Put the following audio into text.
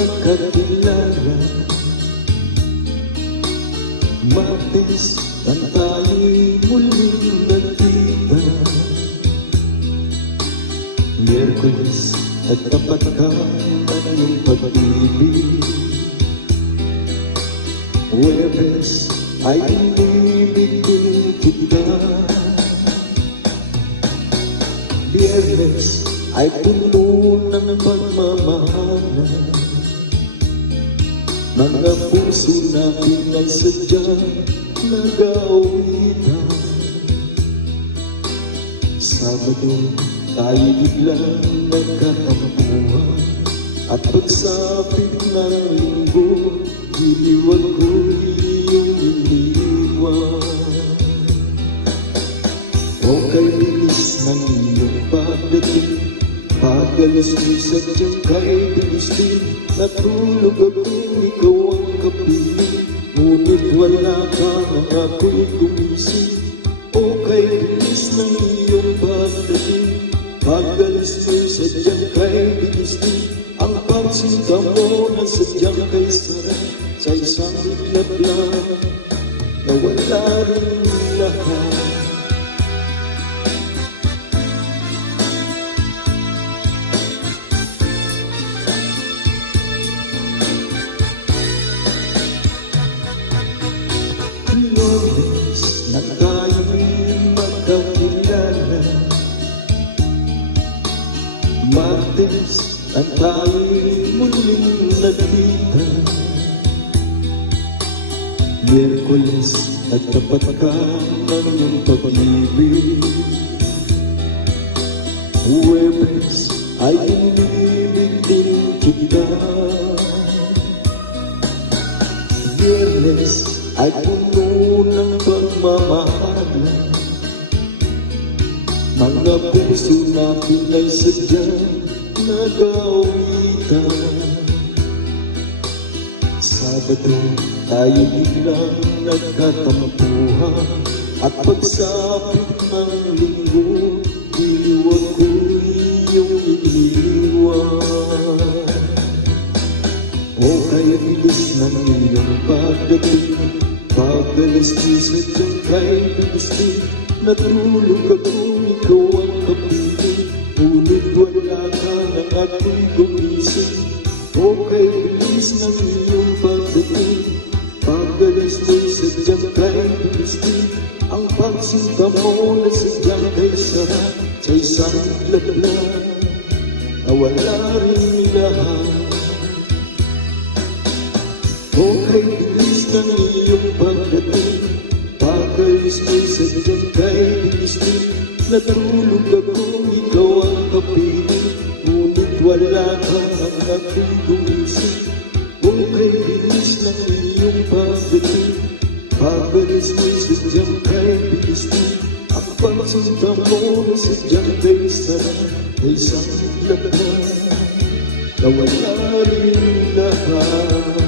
magkakilala. Martes nang tayo'y muling nagkita. Miyerkules nagtapat ka ng iyong pag-ibig. Huwebes ay inibig din kita. Biyernes ay puno ng pagmamahalan. Mga puso natin ay sadyang nag-aawitan. Sabado tayo biglang nagkatampuhan, at pagsapit ng linggo, iniwan ko'y iyong iniwan. O kay bilis ng iyong pagdating, pag-alis mo'y sadyang kay bilis din. Natulog ako'y ikaw ang kapiling, ngunit wala ka nang ako'y gumising. O kay bilis ng iyong pagdating, pag-alis mo'y sadyang kay bilis din. Ang pagsinta mo na sadyang kay sarap, sa isang iglap lang, nawala rin lahat. Lunes na tayo'y magkakilala. Martes na tayo'y muling nagkita. Miyerkules nagtapat ka ng iyong pag-ibig. Huwebes ay inibig din kita. Biyernes ay puno ng pagmamahalan. Mga puso natin ay sadyang nag-aawitan. Sabado tayo biglang nagkatampuhan, at pagsapit ng linggo, iniwan ko'y iyong iniwan. O kaya bilis ng iyong pagdating, pag-alis mo'y sadyang kay bilis din. Natulog ako'y ikaw ang kapiling, ngunit wala ka nang ako'y gumising. O kay bilis ng iyong pagdating, pag-alis mo'y sadyang kay bilis din. Ang pagsinta mo na sadyang kay sarap, sa isang iglap lang, nawala rin lahat. O kay bilis ng iyong pagdating, pag-alis mo'y sadyang kay bilis din. Natulog ako'y ikaw ang kapiling, ngunit wala ka nang ako'y gumising. O kay bilis ng iyong pagdating, pag-alis mo'y sadyang kay bilis din. Ang pagsinta mo na sadyang kay sarap, ay isang iglap lang, nawala rin lahat.